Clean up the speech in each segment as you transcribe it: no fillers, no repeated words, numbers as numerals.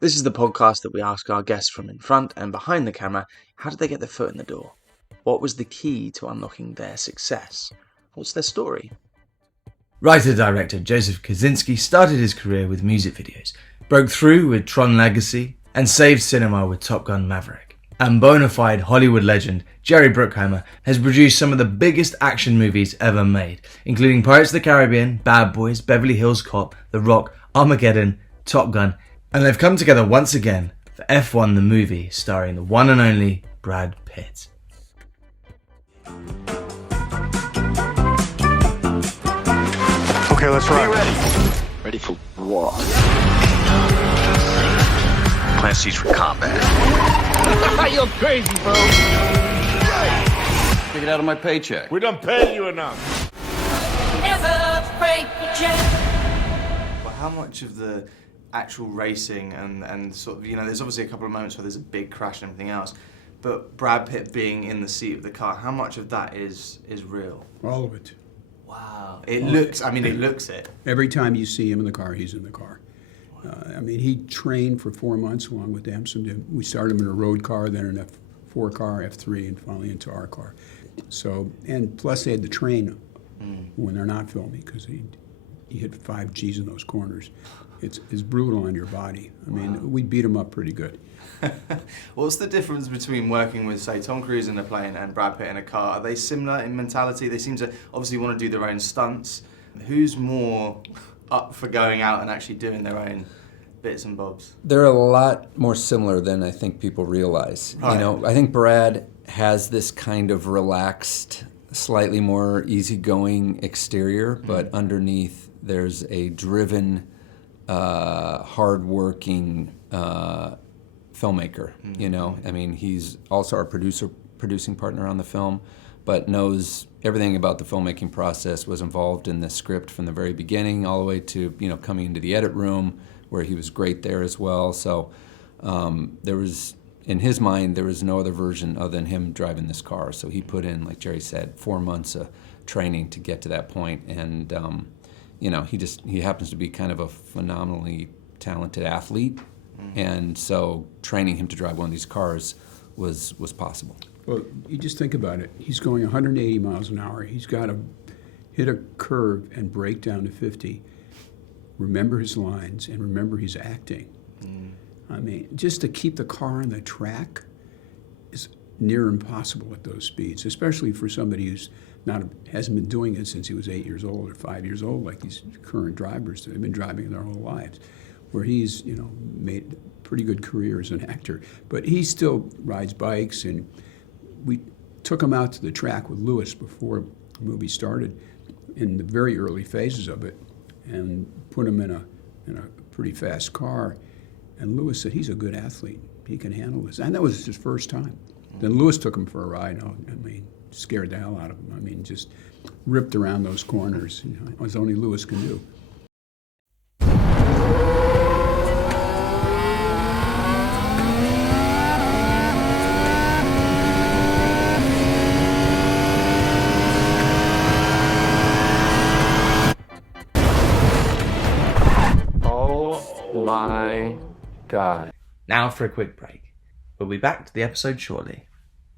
This is the podcast that we ask our guests from in front and behind the camera, how did they get their foot in the door? What was the key to unlocking their success? What's their story? Writer-director Joseph Kosinski started his career with music videos, broke through with Tron Legacy, and saved cinema with Gun Maverick. And bonafide Hollywood legend Jerry Bruckheimer has produced some of the biggest action movies ever made, including Pirates of the Caribbean, Bad Boys, Beverly Hills Cop, The Rock, Armageddon, Top Gun, and they've come together once again for F1 the movie, starring the one and only Brad Pitt. Okay, let's run. Be ready. Ready for what? Plant seeds for combat. You're crazy, bro. Take it out of my paycheck. We don't pay you enough. Never break the chain. Well, how much of the actual racing and sort of, there's obviously a couple of moments where there's a big crash and everything else, but Brad Pitt being in the seat of the car, how much of that is real? All of it. Wow. It looks it. Every time you see him in the car, he's in the car. He trained for 4 months along with them. We started him in a road car, then in a F4 car, F3, and finally into our car. So, and plus they had to train when they're not filming because he hit 5 Gs in those corners. It's brutal on your body. We beat him up pretty good. What's the difference between working with, say, Tom Cruise in a plane and Brad Pitt in a car? Are they similar in mentality? They seem to obviously want to do their own stunts. Who's more up for going out and actually doing their own bits and bobs? They're a lot more similar than I think people realize. Right. I think Brad has this kind of relaxed, slightly more easygoing exterior, but underneath there's a driven, hardworking filmmaker. He's also our producing partner on the film, but knows everything about the filmmaking process, was involved in the script from the very beginning all the way to, coming into the edit room where he was great there as well. So in his mind, there was no other version other than him driving this car. So he put in, like Jerry said, 4 months of training to get to that point. And, he happens to be kind of a phenomenally talented athlete. And so training him to drive one of these cars was possible. Well, you just think about it. He's going 180 miles an hour. He's got to hit a curve and brake down to 50, remember his lines, and remember he's acting. Just to keep the car on the track is near impossible at those speeds, especially for somebody who's hasn't been doing it since he was 8 years old or 5 years old, like these current drivers that have been driving their whole lives, where he's, made a pretty good career as an actor. But he still rides bikes, and we took him out to the track with Lewis before the movie started in the very early phases of it and put him in a pretty fast car. And Lewis said, he's a good athlete. He can handle this. And that was his first time. Then Lewis took him for a ride. Scared the hell out of him. Just ripped around those corners, as only Lewis can do. Oh my God. Now for a quick break. We'll be back to the episode shortly.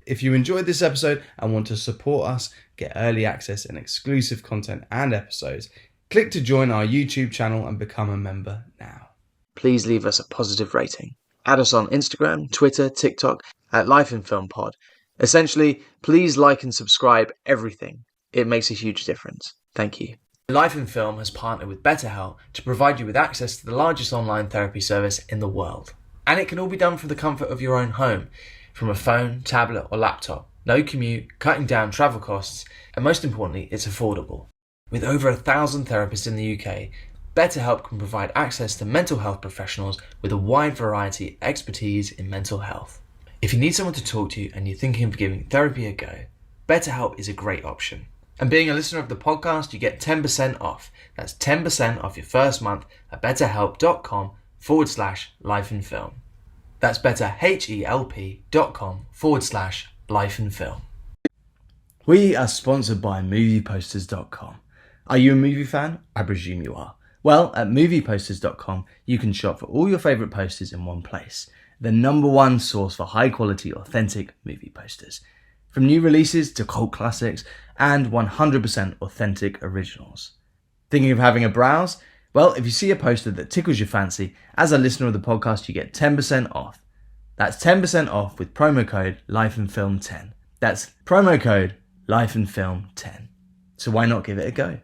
If you enjoyed this episode and want to support us, get early access and exclusive content and episodes, click to join our YouTube channel and become a member now. Please leave us a positive rating. Add us on Instagram, Twitter, TikTok at Life in Film Pod. Essentially, please like and subscribe everything. It makes a huge difference. Thank you. Life in Film has partnered with Betterhelp to provide you with access to the largest online therapy service in the world. And it can all be done from the comfort of your own home, from a phone, tablet or laptop. No commute, cutting down travel costs, and most importantly, it's affordable. With over 1,000 therapists in the UK, Betterhelp can provide access to mental health professionals with a wide variety of expertise in mental health. If you need someone to talk to and you're thinking of giving therapy a go, Betterhelp is a great option. And being a listener of the podcast, you get 10% off. That's 10% off your first month at betterhelp.com/lifeinfilm. That's betterhelp.com/lifeinfilm. We are sponsored by movieposters.com. Are you a movie fan? I presume you are. Well, at movieposters.com, you can shop for all your favourite posters in one place. The #1 source for high-quality, authentic movie posters. From new releases to cult classics and 100% authentic originals. Thinking of having a browse? Well, if you see a poster that tickles your fancy, as a listener of the podcast, you get 10% off. That's 10% off with promo code LifeandFilm10. That's promo code LifeandFilm10. So why not give it a go?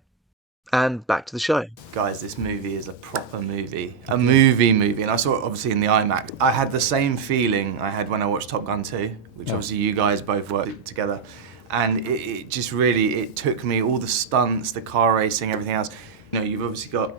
And back to the show. Guys, this movie is a proper movie. A movie. And I saw it obviously in the IMAX. I had the same feeling I had when I watched Top Gun 2, which obviously you guys both worked together. And it just really, it took me, all the stunts, the car racing, everything else. You know, you've obviously got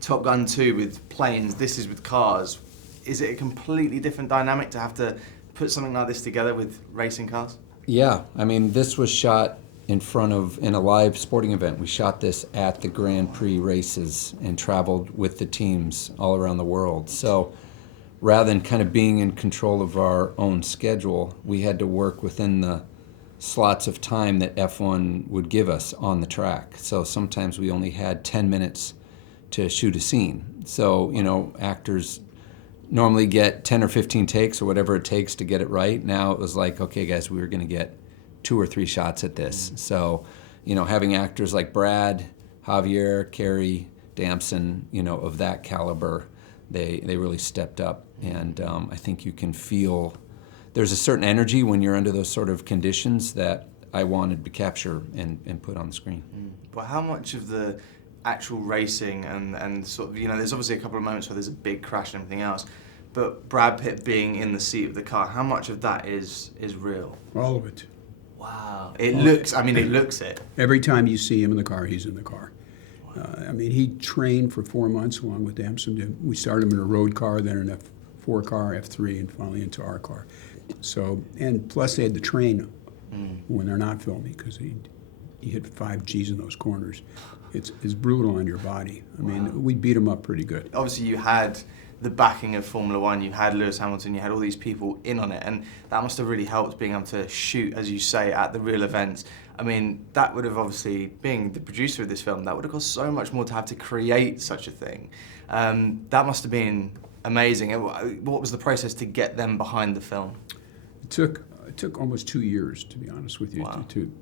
Top Gun 2 with planes, this is with cars. Is it a completely different dynamic to have to put something like this together with racing cars? Yeah, I mean, this was shot in a live sporting event. We shot this at the Grand Prix races and traveled with the teams all around the world. So rather than kind of being in control of our own schedule, we had to work within the slots of time that F1 would give us on the track. So sometimes we only had 10 minutes to shoot a scene. So, you know, actors normally get 10 or 15 takes or whatever it takes to get it right. Now it was like, okay, guys, we were going to get 2 or 3 shots at this. So, you know, having actors like Brad, Javier, Carrie, Damson, you know, of that caliber, they really stepped up. And I think you can feel there's a certain energy when you're under those sort of conditions that I wanted to capture and put on the screen. But how much of the actual racing and sort of, you know, there's obviously a couple of moments where there's a big crash and everything else, but Brad Pitt being in the seat of the car, how much of that is real? All of it. Wow. It looks it. Every time you see him in the car, he's in the car. I mean, he trained for 4 months along with Damson. We started him in a road car, then in a F4 car, F3, and finally into our car. So, and plus they had to train when they're not filming because he hit 5 Gs in those corners. It's brutal on your body. I mean, we beat him up pretty good. Obviously, you had the backing of Formula One, you had Lewis Hamilton, you had all these people in on it, and that must have really helped being able to shoot, as you say, at the real events. I mean, that would have obviously, being the producer of this film, that would have cost so much more to have to create such a thing. That must have been amazing. What was the process to get them behind the film? It took almost 2 years, to be honest with you,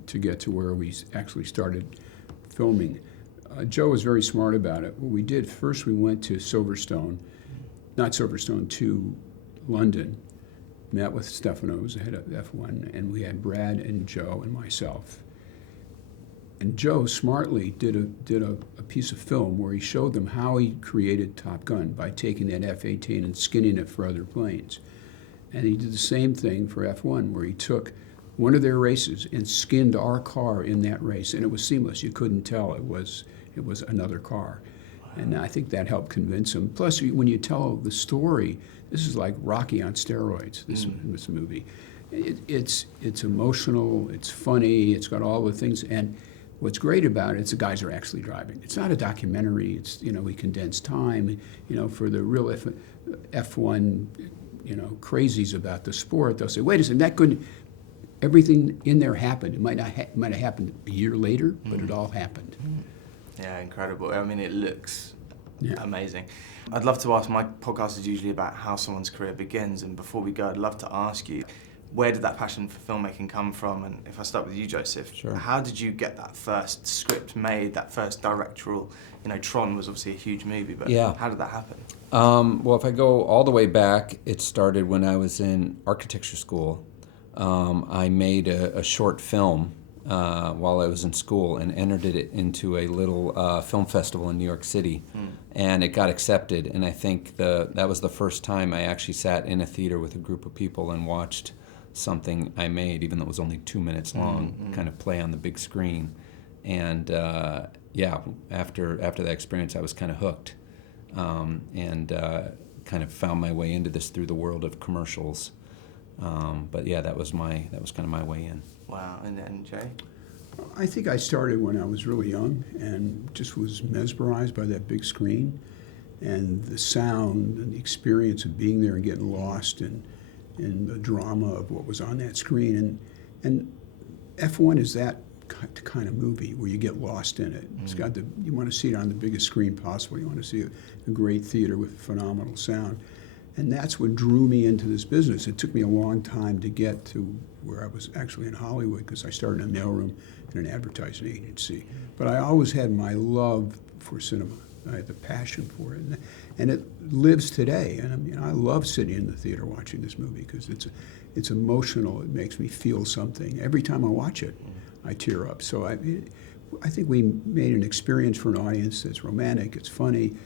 to get to where we actually started filming. Joe was very smart about it. What we did, first we went to to London, met with Stefano, who was the head of F1, and we had Brad and Joe and myself. And Joe smartly did a piece of film where he showed them how he created Top Gun by taking that F-18 and skinning it for other planes. And he did the same thing for F1, where he took one of their races and skinned our car in that race, and it was seamless. You couldn't tell it was another car. And I think that helped convince him. Plus, when you tell the story, this is like Rocky on steroids, this movie. It's emotional, it's funny, it's got all the things. And what's great about it, it's the guys are actually driving. It's not a documentary. It's, you know, we condense time. You know, for the real F1, you know, crazies about the sport, they'll say, wait a second, that couldn't, everything in there happened. It might have happened a year later, but it all happened. Yeah, incredible. I mean, it looks amazing. I'd love to ask, my podcast is usually about how someone's career begins, and before we go, I'd love to ask you, where did that passion for filmmaking come from? And if I start with you, Joseph, how did you get that first script made, that first directorial, you know, Tron was obviously a huge movie, but how did that happen? Well, if I go all the way back, it started when I was in architecture school. I made a short film while I was in school and entered it into a little film festival in New York City, and it got accepted. And I think that was the first time I actually sat in a theater with a group of people and watched something I made, even though it was only 2 minutes long, kind of play on the big screen. And after that experience, I was kind of hooked, and kind of found my way into this through the world of commercials. But yeah, that was kind of my way in. Wow, and Jay? I think I started when I was really young and just was mesmerized by that big screen and the sound and the experience of being there and getting lost in the drama of what was on that screen. And F1 is that kind of movie where you get lost in it. It's got you want to see it on the biggest screen possible. You want to see a great theater with phenomenal sound. And that's what drew me into this business. It took me a long time to get to where I was actually in Hollywood, because I started in a mailroom in an advertising agency. But I always had my love for cinema. I had the passion for it, and it lives today. And I mean, I love sitting in the theater watching this movie because it's emotional. It makes me feel something. Every time I watch it, I tear up. So I think we made an experience for an audience that's romantic, it's funny,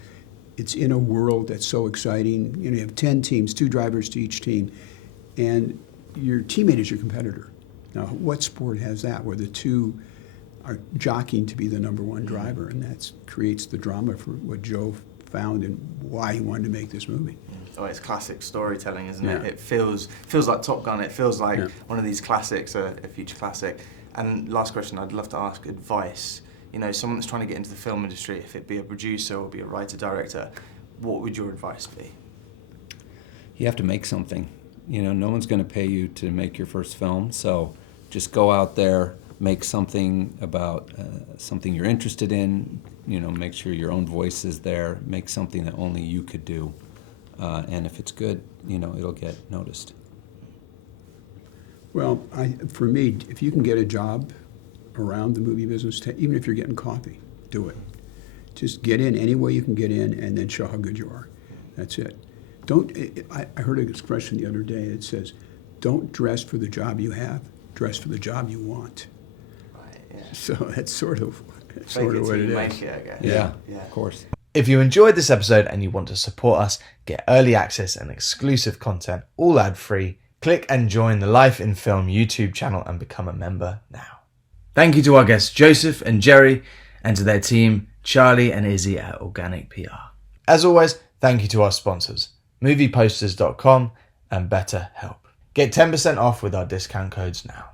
it's in a world that's so exciting. You know, you have 10 teams, 2 drivers to each team, and your teammate is your competitor. Now, what sport has that, where the two are jockeying to be the number one driver, and that creates the drama for what Joe found and why he wanted to make this movie. Oh, it's classic storytelling, isn't Yeah. it? It feels like Top Gun. It feels like one of these classics, a future classic. And last question, I'd love to ask advice. You know, someone that's trying to get into the film industry, if it be a producer or be a writer-director, what would your advice be? You have to make something. You know, no one's going to pay you to make your first film, so just go out there, make something about something you're interested in, you know, make sure your own voice is there, make something that only you could do, and if it's good, you know, it'll get noticed. Well, for me, if you can get a job around the movie business, even if you're getting coffee, do it. Just get in any way you can get in, and then show how good you are. That's it. I heard an expression the other day that says, don't dress for the job you have, dress for the job you want. Right, yeah. So that's sort of Fake what till it you is. make it, I guess. Yeah, Yeah. of course. If you enjoyed this episode and you want to support us, get early access and exclusive content, all ad-free, click and join the Life in Film YouTube channel and become a member now. Thank you to our guests Joseph and Jerry, and to their team Charlie and Izzy at Organic PR. As always, thank you to our sponsors, movieposters.com and Betterhelp. Get 10% off with our discount codes now.